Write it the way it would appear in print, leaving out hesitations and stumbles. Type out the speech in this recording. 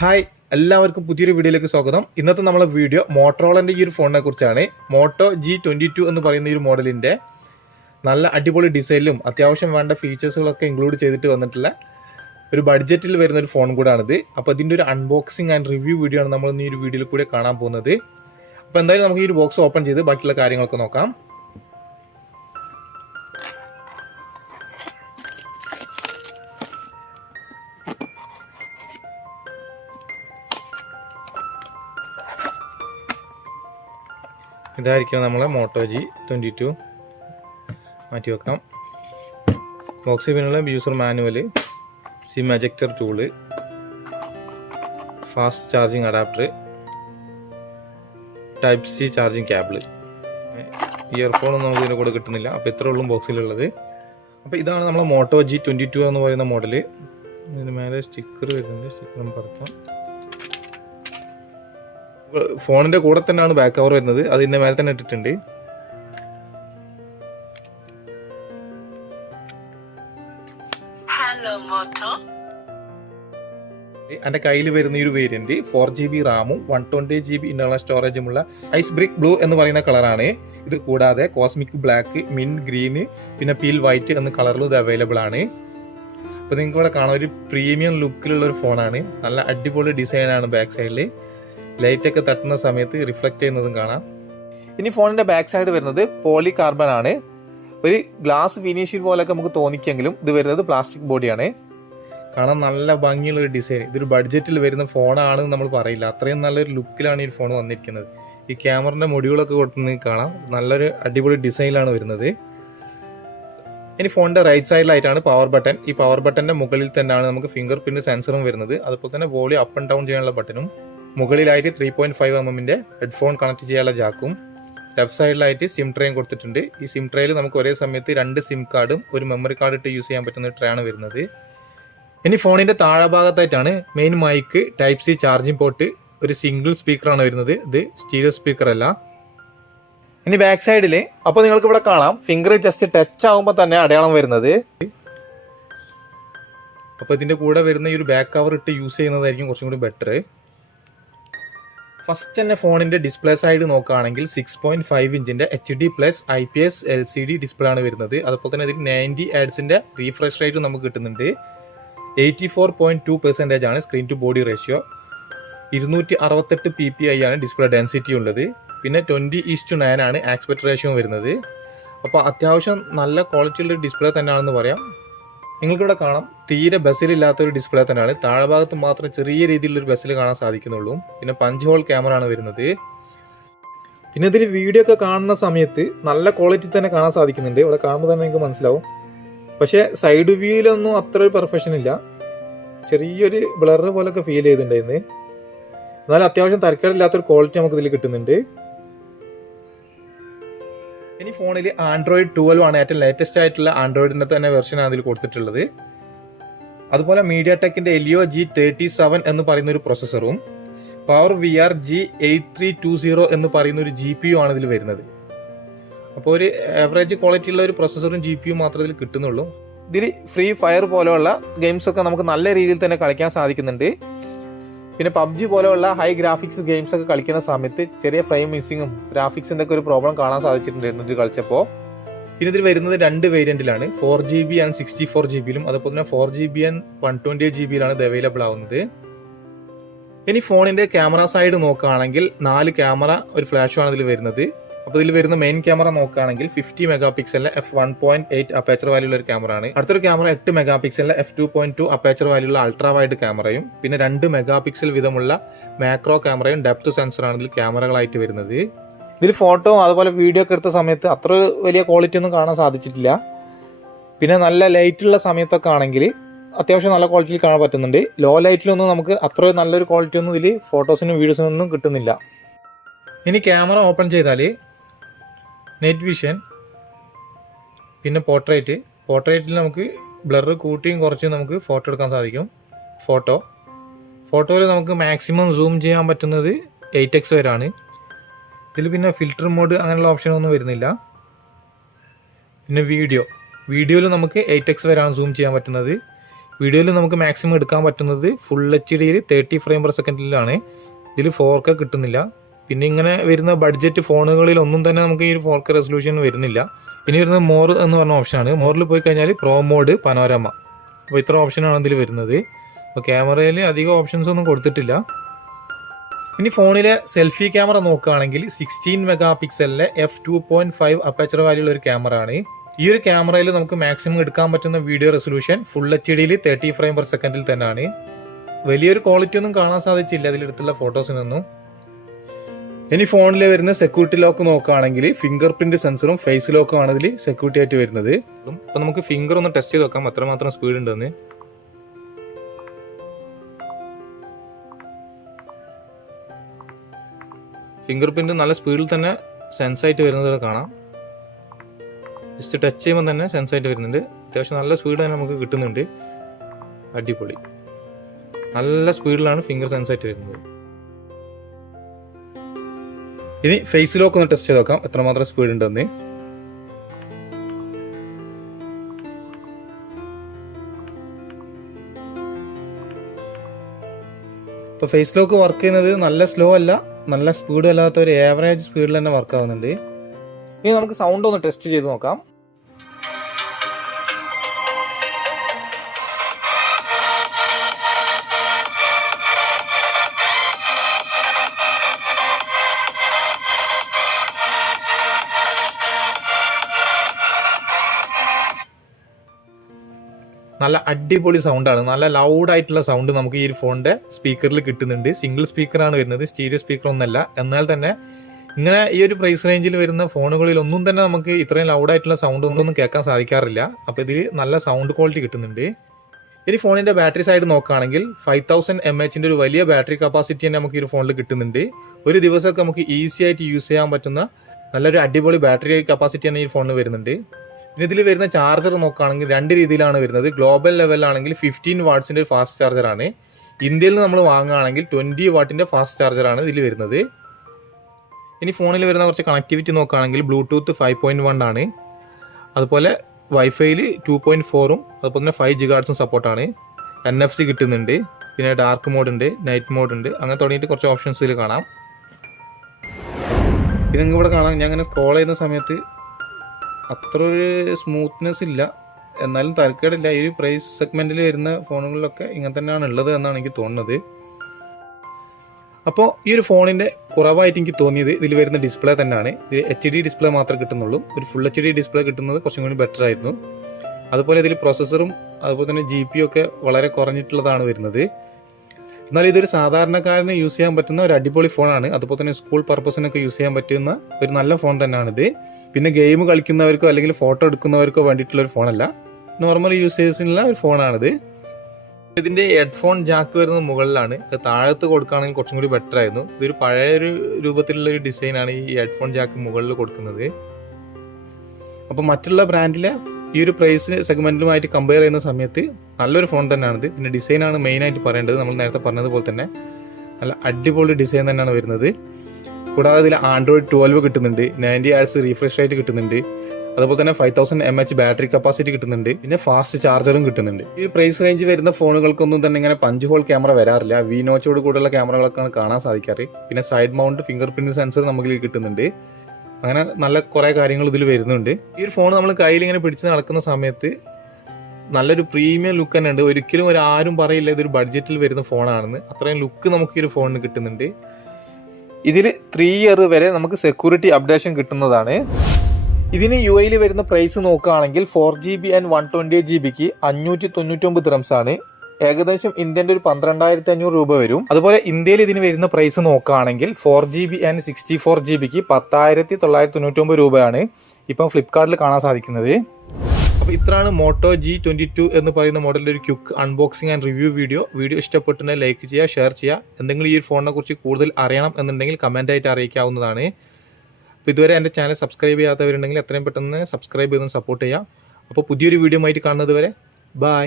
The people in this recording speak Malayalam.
ഹായ് എല്ലാവർക്കും പുതിയൊരു വീഡിയോയിലേക്ക് സ്വാഗതം. ഇന്നത്തെ നമ്മളെ വീഡിയോ മോട്ടറോളൻ്റെ ഈ ഒരു ഫോണിനെ കുറിച്ചാണ്. മോട്ടോ G22 എന്ന് പറയുന്ന ഈ ഒരു മോഡലിൻ്റെ നല്ല അടിപൊളി ഡിസൈനിലും അത്യാവശ്യം വേണ്ട ഫീച്ചേഴ്സുകളൊക്കെ ഇൻക്ലൂഡ് ചെയ്തിട്ട് വന്നിട്ടുള്ള ഒരു ബഡ്ജറ്റിൽ വരുന്ന ഒരു ഫോൺ കൂടാണിത്. അപ്പോൾ ഇതിൻ്റെ ഒരു അൺബോക്സിങ് ആൻഡ് റിവ്യൂ വീഡിയോ ആണ് നമ്മൾ ഈ ഒരു വീഡിയോയിൽ കൂടെ കാണാൻ പോകുന്നത്. അപ്പോൾ എന്തായാലും നമുക്ക് ഈ ഒരു ബോക്സ് ഓപ്പൺ ചെയ്ത് ബാക്കിയുള്ള കാര്യങ്ങളൊക്കെ നോക്കാം. ഇതായിരിക്കും നമ്മളെ മോട്ടോ G22. മാറ്റി വെക്കാം. ബോക്സിൽ പിന്നുള്ള user manual, SIM ejector tool, fast charging adapter, type C charging cable. ഇയർഫോണൊന്നും നമുക്ക് ഇതിൻ്റെ കൂടെ കിട്ടുന്നില്ല. അപ്പോൾ ഇത്ര ഉള്ളൂ ബോക്സിലുള്ളത്. അപ്പോൾ ഇതാണ് നമ്മളെ മോട്ടോ G22 എന്ന് പറയുന്ന മോഡല്. ഇതിന് മേലെ സ്റ്റിക്കർ വരുന്നുണ്ട്. സ്റ്റിക്കറും പടക്കാം. ഫോണിന്റെ കൂടെ തന്നെയാണ് ബാക്ക് കവർ വരുന്നത്. അത് ഇതിന്റെ മേലെ തന്നെ ഇട്ടിട്ടുണ്ട്. എന്റെ കയ്യിൽ വരുന്ന ഈ ഒരു വേരിയന്റ് 4GB റാമും 128GB ഇന്റർണൽ സ്റ്റോറേജുമുള്ള ഐസ് ബ്രിക്ക് ബ്ലൂ എന്ന് പറയുന്ന കളറാണ്. ഇത് കൂടാതെ കോസ്മിക് ബ്ലാക്ക്, മിന്റ് ഗ്രീന്, പിന്നെ പീൽ വൈറ്റ് എന്ന കളറിലും ഇത് അവൈലബിൾ ആണ്. അപ്പോൾ നിങ്ങൾക്ക് ഇവിടെ കാണാൻ ഒരു പ്രീമിയം ലുക്കിലുള്ള ഒരു ഫോണാണ്. നല്ല അടിപൊളി ഡിസൈനാണ്. ബാക്ക് സൈഡിൽ ലൈറ്റ് ഒക്കെ തട്ടുന്ന സമയത്ത് റിഫ്ലക്ട് ചെയ്യുന്നതും കാണാം. ഇനി ഫോണിന്റെ ബാക്ക് സൈഡ് വരുന്നത് പോളി കാർബൺ ആണ്. ഒരു ഗ്ലാസ് ഫിനിഷിൽ പോലെയൊക്കെ നമുക്ക് തോന്നിക്കെങ്കിലും ഇത് വരുന്നത് പ്ലാസ്റ്റിക് ബോഡിയാണ്. കാണാൻ നല്ല ഭംഗിയുള്ള ഒരു ഡിസൈൻ. ഇതൊരു ബഡ്ജറ്റിൽ വരുന്ന ഫോണാണെന്ന് നമ്മൾ പറയില്ല. അത്രയും നല്ലൊരു ലുക്കിലാണ് ഈ ഫോൺ വന്നിരിക്കുന്നത്. ഈ ക്യാമറയുടെ മുടികളൊക്കെ കൊടുക്കുന്നത് കാണാം. നല്ലൊരു അടിപൊളി ഡിസൈനിലാണ് വരുന്നത്. ഇനി ഫോണിന്റെ റൈറ്റ് സൈഡിലായിട്ടാണ് പവർ ബട്ടൺ. ഈ പവർ ബട്ടന്റെ മുകളിൽ തന്നെയാണ് നമുക്ക് ഫിംഗർ പ്രിന്റ് സെൻസറും വരുന്നത്. അതുപോലെ തന്നെ വോളിയം അപ്പ് ആൻഡ് ഡൗൺ ചെയ്യാനുള്ള ബട്ടണും, മുകളിലായിട്ട് 3.5mm ഹെഡ്ഫോൺ കണക്ട് ചെയ്യാനുള്ള ജാക്കും, ലെഫ്റ്റ് സൈഡിലായിട്ട് സിം ട്രേയും കൊടുത്തിട്ടുണ്ട്. ഈ സിം ട്രേയിൽ നമുക്ക് ഒരേ സമയത്ത് 2 സിം കാർഡും ഒരു മെമ്മറി കാർഡ് ഇട്ട് യൂസ് ചെയ്യാൻ പറ്റുന്ന ട്രേ ആണ് വരുന്നത്. ഇനി ഫോണിന്റെ താഴെ ഭാഗത്തായിട്ടാണ് main mic, type C charging port, ഒരു സിംഗിൾ സ്പീക്കറാണ് വരുന്നത്. ഇത് സ്റ്റീരിയോ സ്പീക്കർ അല്ല. ഇനി ബാക്ക് സൈഡിൽ അപ്പോൾ നിങ്ങൾക്ക് ഇവിടെ കാണാം ഫിംഗർ ജസ്റ്റ് ടച്ച് ആകുമ്പോൾ തന്നെ അടയാളം വരുന്നത്. അപ്പോൾ ഇതിന്റെ കൂടെ വരുന്ന ഈ ഒരു ബാക്ക് കവർ ഇട്ട് യൂസ് ചെയ്യുന്നതായിരിക്കും കുറച്ചും കൂടി ബെറ്റർ. ഫസ്റ്റ് തന്നെ ഫോണിന്റെ ഡിസ്പ്ലേ സൈഡ് നോക്കുകയാണെങ്കിൽ 6.5 ഇഞ്ചിന്റെ HD+ IPS LCD ഡിസ്പ്ലേ ആണ് വരുന്നത്. അതുപോലെ തന്നെ ഇതിൽ 90 Hz റീഫ്രഷ് റേറ്റ് നമുക്ക് കിട്ടുന്നുണ്ട്. 84.2% ആണ് screen to body ratio. 268 ppi ആണ് ഡിസ്പ്ലേ ഡെൻസിറ്റി ഉള്ളത്. പിന്നെ 20:9 ആണ് ആസ്പെക്ട് റേഷ്യോ വരുന്നത്. അപ്പോൾ അത്യാവശ്യം നല്ല ക്വാളിറ്റിയുള്ള ഡിസ്പ്ലേ തന്നെയാണെന്ന് പറയാം. നിങ്ങൾക്കിവിടെ കാണാം തീരെ ബസ്സിലില്ലാത്തൊരു ഡിസ്പ്ലേ തന്നെയാണ്. താഴെ ഭാഗത്ത് മാത്രം ചെറിയ രീതിയിലൊരു ബസ്സിൽ കാണാൻ സാധിക്കുന്നുള്ളൂ. പിന്നെ 5 ഹോൾ ക്യാമറ ആണ് വരുന്നത്. പിന്നെ ഇതിൽ വീഡിയോ ഒക്കെ കാണുന്ന സമയത്ത് നല്ല ക്വാളിറ്റി തന്നെ കാണാൻ സാധിക്കുന്നുണ്ട്. ഇവിടെ കാണുമ്പോൾ തന്നെ നിങ്ങൾക്ക് മനസ്സിലാവും. പക്ഷേ സൈഡ് വ്യൂയിലൊന്നും അത്ര ഒരു പെർഫെക്ഷൻ ഇല്ല. ചെറിയൊരു ബ്ലർ പോലൊക്കെ ഫീൽ ചെയ്തിട്ടുണ്ടായിരുന്നു. എന്നാലും അത്യാവശ്യം തരക്കേടില്ലാത്തൊരു ക്വാളിറ്റി നമുക്ക് ഇതിൽ കിട്ടുന്നുണ്ട്. ഇനി ഫോണിൽ Android 12 ആണ് ഏറ്റവും ലേറ്റസ്റ്റ് ആയിട്ടുള്ള ആൻഡ്രോയിഡിന്റെ തന്നെ വെർഷൻ ആണ് ഇതിൽ കൊടുത്തിട്ടുള്ളത്. അതുപോലെ MediaTekന്റെ Helio G37 എന്ന് പറയുന്ന ഒരു പ്രൊസസ്സറും PowerVR G8320 എന്ന് പറയുന്ന ഒരു GPU ആണ് ഇതിൽ വരുന്നത്. അപ്പോൾ ഒരു ആവറേജ് ക്വാളിറ്റി ഉള്ള ഒരു പ്രൊസസ്സറും GPU മാത്രമേ ഇതിൽ കിട്ടുന്നുള്ളൂ. ഇതിൽ ഫ്രീ ഫയർ പോലെയുള്ള ഗെയിംസ് ഒക്കെ നമുക്ക് നല്ല രീതിയിൽ തന്നെ കളിക്കാൻ സാധിക്കുന്നുണ്ട്. പിന്നെ PUBG പോലെയുള്ള ഹൈ ഗ്രാഫിക്സ് ഗെയിംസ് ഒക്കെ കളിക്കുന്ന സമയത്ത് ചെറിയ ഫ്രെയിം മിസ്സിങ്ങും ഗ്രാഫിക്സിന്റെ ഒക്കെ ഒരു പ്രോബ്ലം കാണാൻ സാധിച്ചിട്ടുണ്ടായിരുന്നു ഇത് കളിച്ചപ്പോൾ. പിന്നെ ഇതിൽ വരുന്നത് 2 വേരിയന്റിലാണ്. 4GB ആൻഡ് 64GB അതുപോലെ തന്നെ 4GB ആൻഡ് 128GB ഇത് അവൈലബിൾ ആവുന്നത്. ഇനി ഫോണിന്റെ ക്യാമറ സൈഡ് നോക്കുകയാണെങ്കിൽ 4 ക്യാമറ ഒരു ഫ്ലാഷും ആണ് ഇതിൽ വരുന്നത്. അപ്പോൾ ഇതിൽ വരുന്ന മെയിൻ ക്യാമറ നോക്കുകയാണെങ്കിൽ 50 മെഗാപിക്സലിലെ f1.8 അപ്പേച്ചർ വാല്യുള്ള ഒരു ക്യാമറ ആണ്. അടുത്തൊരു ക്യാമറ 8 മെഗാപിക്സലിലെ f2.2 അപ്പേച്ചർ വാല്യുള്ള അൾട്രാ വൈഡ് ക്യാമറയും പിന്നെ 2 മെഗാപിക്സൽ വീതമുള്ള മാക്രോ ക്യാമറയും ഡെപ്ത് സെൻസറാണ് ഇതിൽ ക്യാമറകളായിട്ട് വരുന്നത്. ഇതിൽ ഫോട്ടോ അതുപോലെ വീഡിയോ ഒക്കെ എടുത്ത സമയത്ത് അത്ര വലിയ ക്വാളിറ്റി ഒന്നും കാണാൻ സാധിച്ചിട്ടില്ല. പിന്നെ നല്ല ലൈറ്റുള്ള സമയത്തൊക്കെ ആണെങ്കിൽ അത്യാവശ്യം നല്ല ക്വാളിറ്റിയിൽ കാണാൻ പറ്റുന്നുണ്ട്. ലോ ലൈറ്റിലൊന്നും നമുക്ക് അത്ര നല്ലൊരു ക്വാളിറ്റി ഒന്നും ഇതിൽ ഫോട്ടോസിനും വീഡിയോസിനും ഒന്നും കിട്ടുന്നില്ല. ഇനി ക്യാമറ ഓപ്പൺ ചെയ്താൽ നൈറ്റ് വിഷൻ, പിന്നെ പോർട്രേറ്റിൽ നമുക്ക് ബ്ലർ കൂട്ടിയും കുറച്ചും നമുക്ക് ഫോട്ടോ എടുക്കാൻ സാധിക്കും. ഫോട്ടോയിൽ നമുക്ക് മാക്സിമം സൂം ചെയ്യാൻ പറ്റുന്നത് 8x വരെയാണ്. ഇതിൽ പിന്നെ ഫിൽറ്റർ മോഡ് അങ്ങനെയുള്ള ഓപ്ഷനൊന്നും വരുന്നില്ല. പിന്നെ വീഡിയോയിൽ നമുക്ക് 8x വരെയാണ് സൂം ചെയ്യാൻ പറ്റുന്നത്. വീഡിയോയിൽ നമുക്ക് മാക്സിമം എടുക്കാൻ പറ്റുന്നത് ഫുൾ HD 30 ഫ്രെയിം പെർ സെക്കൻഡിലാണ്. ഇതിൽ 4K കിട്ടുന്നില്ല. പിന്നെ ഇങ്ങനെ വരുന്ന ബഡ്ജറ്റ് ഫോണുകളിൽ ഒന്നും തന്നെ നമുക്ക് ഈ 4K റെസൊല്യൂഷൻ വരുന്നില്ല. ഇനി വരുന്നത് മോർ എന്ന് പറഞ്ഞ ഓപ്ഷനാണ്. മോറിൽ പോയി കഴിഞ്ഞാൽ പ്രോ മോഡ്, പനോരമ. അപ്പോൾ ഇത്ര ഓപ്ഷനാണ് ഇതിൽ വരുന്നത്. അപ്പോൾ ക്യാമറയിൽ അധികം ഓപ്ഷൻസ് ഒന്നും കൊടുത്തിട്ടില്ല. ഇനി ഫോണിലെ സെൽഫി ക്യാമറ നോക്കുകയാണെങ്കിൽ 16 മെഗാ പിക്സലിലെ f2.5 അപ്പേച്ചർ വാല്യുള്ള ഒരു ക്യാമറ ആണ്. ഈ ഒരു ക്യാമറയിൽ നമുക്ക് മാക്സിമം എടുക്കാൻ പറ്റുന്ന video resolution full HD 30 frame per സെക്കൻഡിൽ തന്നെയാണ്. വലിയൊരു ക്വാളിറ്റി ഒന്നും കാണാൻ സാധിച്ചില്ല ഇതിലെടുത്തുള്ള ഫോട്ടോസിനൊന്നും. ഇനി ഫോണിൽ വരുന്ന സെക്യൂരിറ്റി ലോക്ക് നോക്കുകയാണെങ്കിൽ ഫിംഗർ പ്രിന്റ് സെൻസറും ഫേസ് ലോക്കും ആണ് ഇതിൽ സെക്യൂരിറ്റി ആയിട്ട് വരുന്നത്. അപ്പോൾ നമുക്ക് ഫിംഗർ ഒന്ന് ടെസ്റ്റ് ചെയ്ത് നോക്കാം എത്രമാത്രം സ്പീഡ് ഉണ്ടെന്ന്. ഫിംഗർ പ്രിന്റ് നല്ല സ്പീഡിൽ തന്നെ സെൻസ് ആയിട്ട് വരുന്നത് കാണാം. ജസ്റ്റ് ടച്ച് ചെയ്യുമ്പോൾ തന്നെ സെൻസ് ആയിട്ട് വരുന്നുണ്ട്. അത്യാവശ്യം നല്ല സ്പീഡ് തന്നെ നമുക്ക് കിട്ടുന്നുണ്ട്. അടിപൊളി, നല്ല സ്പീഡിലാണ് ഫിംഗർ സെൻസ് ആയിട്ട് വരുന്നത്. ഇനി ഫേസ് ലോക്ക് ഒന്ന് ടെസ്റ്റ് ചെയ്ത് നോക്കാം എത്രമാത്രം സ്പീഡ് ഉണ്ടെന്ന്. ഇപ്പോൾ ഫേസ് ലോക്ക് വർക്ക് ചെയ്യുന്നത് നല്ല സ്ലോ അല്ല, നല്ല സ്പീഡും അല്ലാത്ത ഒരു ആവറേജ് സ്പീഡിൽ തന്നെ വർക്ക് ആവുന്നുണ്ട്. ഇനി നമുക്ക് സൗണ്ട് ഒന്ന് ടെസ്റ്റ് ചെയ്ത് നോക്കാം. നല്ല അടിപൊളി സൗണ്ടാണ്. നല്ല ലൗഡ് ആയിട്ടുള്ള സൗണ്ട് നമുക്ക് ഈ ഒരു ഫോണിന്റെ സ്പീക്കറിൽ കിട്ടുന്നുണ്ട്. സിംഗിൾ സ്പീക്കറാണ് വരുന്നത്, സ്റ്റീരിയോ സ്പീക്കർ ഒന്നല്ല. എന്നാൽ തന്നെ ഇങ്ങനെ ഈ ഒരു പ്രൈസ് റേഞ്ചിൽ വരുന്ന ഫോണുകളിൽ ഒന്നും തന്നെ നമുക്ക് ഇത്രയും ലൗഡ് ആയിട്ടുള്ള സൗണ്ട് ഒന്നും കേൾക്കാൻ സാധിക്കാറില്ല. അപ്പോൾ ഇതിൽ നല്ല സൗണ്ട് ക്വാളിറ്റി കിട്ടുന്നുണ്ട്. ഇനി ഫോണിന്റെ ബാറ്ററി സൈഡ് നോക്കുകയാണെങ്കിൽ 5000 mAh ഒരു വലിയ ബാറ്ററി കപ്പാസിറ്റി തന്നെ നമുക്ക് ഈ ഒരു ഫോണിൽ കിട്ടുന്നുണ്ട്. ഒരു ദിവസമൊക്കെ നമുക്ക് ഈസി ആയിട്ട് യൂസ് ചെയ്യാൻ പറ്റുന്ന നല്ലൊരു അടിപൊളി ബാറ്ററി കപ്പാസിറ്റി തന്നെ ഈ ഫോണിൽ വരുന്നുണ്ട്. പിന്നെ ഇതിൽ വരുന്ന ചാർജർ നോക്കുകയാണെങ്കിൽ 2 രീതിയിലാണ് വരുന്നത്. ഗ്ലോബൽ ലെവലിലാണെങ്കിൽ 15 വാട്ട്സിന്റെ ഒരു ഫാസ്റ്റ് ചാർജറാണ്. ഇന്ത്യയിൽ നമ്മൾ വാങ്ങുകയാണെങ്കിൽ 20 വാട്ടിന്റെ ഫാസ്റ്റ് ചാർജറാണ് ഇതിൽ വരുന്നത്. ഇനി ഫോണിൽ വരുന്ന കുറച്ച് കണക്ടിവിറ്റി നോക്കുകയാണെങ്കിൽ ബ്ലൂടൂത്ത് 5.1 ആണ്. അതുപോലെ വൈഫൈയിൽ 2.4ഉം അതുപോലെ തന്നെ 5 GHz സപ്പോർട്ടാണ്. NFC കിട്ടുന്നുണ്ട്. പിന്നെ ഡാർക്ക് മോഡ് ഉണ്ട്, നൈറ്റ് മോഡ് ഉണ്ട്, അങ്ങനെ തുടങ്ങിയിട്ട് കുറച്ച് ഓപ്ഷൻസ് ഇതിൽ കാണാം. പിന്നെ നിങ്ങൾക്ക് ഇവിടെ കാണാം, ഞാൻ അങ്ങനെ സ്ക്രോൾ ചെയ്യുന്ന സമയത്ത് അത്ര ഒരു സ്മൂത്ത്നെസ് ഇല്ല, എന്നാലും തരക്കേടില്ല. ഈ ഒരു പ്രൈസ് സെഗ്മെന്റിൽ വരുന്ന ഫോണുകളിലൊക്കെ ഇങ്ങനെ തന്നെയാണ് ഉള്ളത് എന്നാണ് എനിക്ക് തോന്നുന്നത്. അപ്പോൾ ഈ ഒരു ഫോണിന്റെ കുറവായിട്ട് എനിക്ക് തോന്നിയത് ഇതിൽ വരുന്ന ഡിസ്പ്ലേ തന്നെയാണ്. ഇത് HD ഡിസ്പ്ലേ മാത്രമേ കിട്ടുന്നുള്ളൂ. ഒരു ഫുൾ HD ഡിസ്പ്ലേ കിട്ടുന്നത് കുറച്ചും കൂടി ബെറ്റർ ആയിരുന്നു. അതുപോലെ ഇതിൽ പ്രോസസ്സറും അതുപോലെ തന്നെ GPU ഒക്കെ വളരെ കുറഞ്ഞിട്ടുള്ളതാണ് വരുന്നത്. എന്നാൽ ഇതൊരു സാധാരണക്കാരന് യൂസ് ചെയ്യാൻ പറ്റുന്ന ഒരു അടിപൊളി ഫോണാണ്. അതുപോലെ തന്നെ സ്കൂൾ പർപ്പസിനൊക്കെ യൂസ് ചെയ്യാൻ പറ്റുന്ന ഒരു നല്ല ഫോൺ തന്നെയാണിത്. പിന്നെ ഗെയിം കളിക്കുന്നവർക്കോ അല്ലെങ്കിൽ ഫോട്ടോ എടുക്കുന്നവർക്കോ വേണ്ടിയിട്ടുള്ള ഒരു ഫോണല്ല, നോർമൽ യൂസേഴ്സിനുള്ള ഒരു ഫോണാണിത്. ഇതിന്റെ ഹെഡ്ഫോൺ ജാക്ക് വരുന്നത് മുകളിലാണ്. അത് താഴത്ത് കൊടുക്കുകയാണെങ്കിൽ കുറച്ചും കൂടി ബെറ്റർ ആയിരുന്നു. ഇതൊരു പഴയൊരു രൂപത്തിലുള്ള ഒരു ഡിസൈനാണ് ഈ ഹെഡ്ഫോൺ ജാക്ക് മുകളിൽ കൊടുക്കുന്നത്. അപ്പോൾ മറ്റുള്ള ബ്രാൻഡിലെ ഈ ഒരു പ്രൈസ് സെഗ്മെന്റുമായിട്ട് കമ്പയർ ചെയ്യുന്ന സമയത്ത് നല്ലൊരു ഫോൺ തന്നെയാണിത്. ഇതിന്റെ ഡിസൈനാണ് മെയിനായിട്ട് പറയേണ്ടത്. നമ്മൾ നേരത്തെ പറഞ്ഞതുപോലെ തന്നെ നല്ല അടിപൊളി ഡിസൈൻ തന്നെയാണ് വരുന്നത്. കൂടാതെ ഇതിൽ Android 12 കിട്ടുന്നുണ്ട്, 90 Hz റീഫ്രഷ് റേറ്റ് കിട്ടുന്നുണ്ട്, അതുപോലെ തന്നെ 5000 mAh ബാറ്ററി കപ്പാസിറ്റി കിട്ടുന്നുണ്ട്, പിന്നെ ഫാസ്റ്റ് ചാർജറും കിട്ടുന്നുണ്ട്. ഈ പ്രൈസ് റേഞ്ച് വരുന്ന ഫോണുകൾക്കൊന്നും തന്നെ ഇങ്ങനെ പഞ്ച് ഹോൾ ക്യാമറ വരാറില്ല. വി നോച്ചോട് കൂടെയുള്ള ക്യാമറകളൊക്കെയാണ് കാണാൻ സാധിക്കാറ്. പിന്നെ side mount finger print sensor നമുക്ക് കിട്ടുന്നുണ്ട്. അങ്ങനെ നല്ല കുറേ കാര്യങ്ങൾ ഇതിൽ വരുന്നുണ്ട്. ഈ ഒരു ഫോൺ നമ്മൾ കയ്യിൽ ഇങ്ങനെ പിടിച്ച് നടക്കുന്ന സമയത്ത് നല്ലൊരു പ്രീമിയം ലുക്ക് തന്നെ ഉണ്ട്. ഒരിക്കലും ആരും പറയില്ല ഇതൊരു ബഡ്ജറ്റിൽ വരുന്ന ഫോണാണെന്ന്. അത്രയും ലുക്ക് നമുക്ക് ഈ ഒരു ഫോണിന് കിട്ടുന്നുണ്ട്. ഇതിൽ 3 ഇയർ വരെ നമുക്ക് സെക്യൂരിറ്റി അപ്ഡേഷൻ കിട്ടുന്നതാണ്. ഇതിന് UAE വരുന്ന പ്രൈസ് നോക്കുകയാണെങ്കിൽ 4GB and 128GBക്ക് 599 ദിർഹംസ് ആണ്. ഏകദേശം ഇന്ത്യൻ്റെ ഒരു 12,500 രൂപ വരും. അതുപോലെ ഇന്ത്യയിൽ ഇതിന് വരുന്ന പ്രൈസ് നോക്കുകയാണെങ്കിൽ 4GB and 64GBക്ക് 10,999 രൂപയാണ് ഇപ്പം ഫ്ലിപ്കാർട്ടിൽ കാണാൻ സാധിക്കുന്നത്. അപ്പോൾ ഇത്രയാണ് മോട്ടോ G22 എന്ന് പറയുന്ന മോഡലിൻ്റെ ഒരു quick unboxing and review video. Video ഇഷ്ടപ്പെട്ടുണ്ടെങ്കിൽ ലൈക്ക് ചെയ്യുക, ഷെയർ ചെയ്യുക. എന്തെങ്കിലും ഈ ഒരു ഫോണിനെ കുറിച്ച് കൂടുതൽ അറിയണം എന്നുണ്ടെങ്കിൽ കമൻറ്റായിട്ട് അറിയിക്കാവുന്നതാണ്. അപ്പോൾ ഇതുവരെ എൻ്റെ ചാനൽ സബ്സ്ക്രൈബ് ചെയ്യാത്തവരുണ്ടെങ്കിൽ എത്രയും പെട്ടെന്ന് സബ്സ്ക്രൈബ് ചെയ്ത് സപ്പോർട്ട് ചെയ്യുക. അപ്പോൾ പുതിയൊരു വീഡിയോ ആയിട്ട് കാണുന്നത് വരെ ബൈ.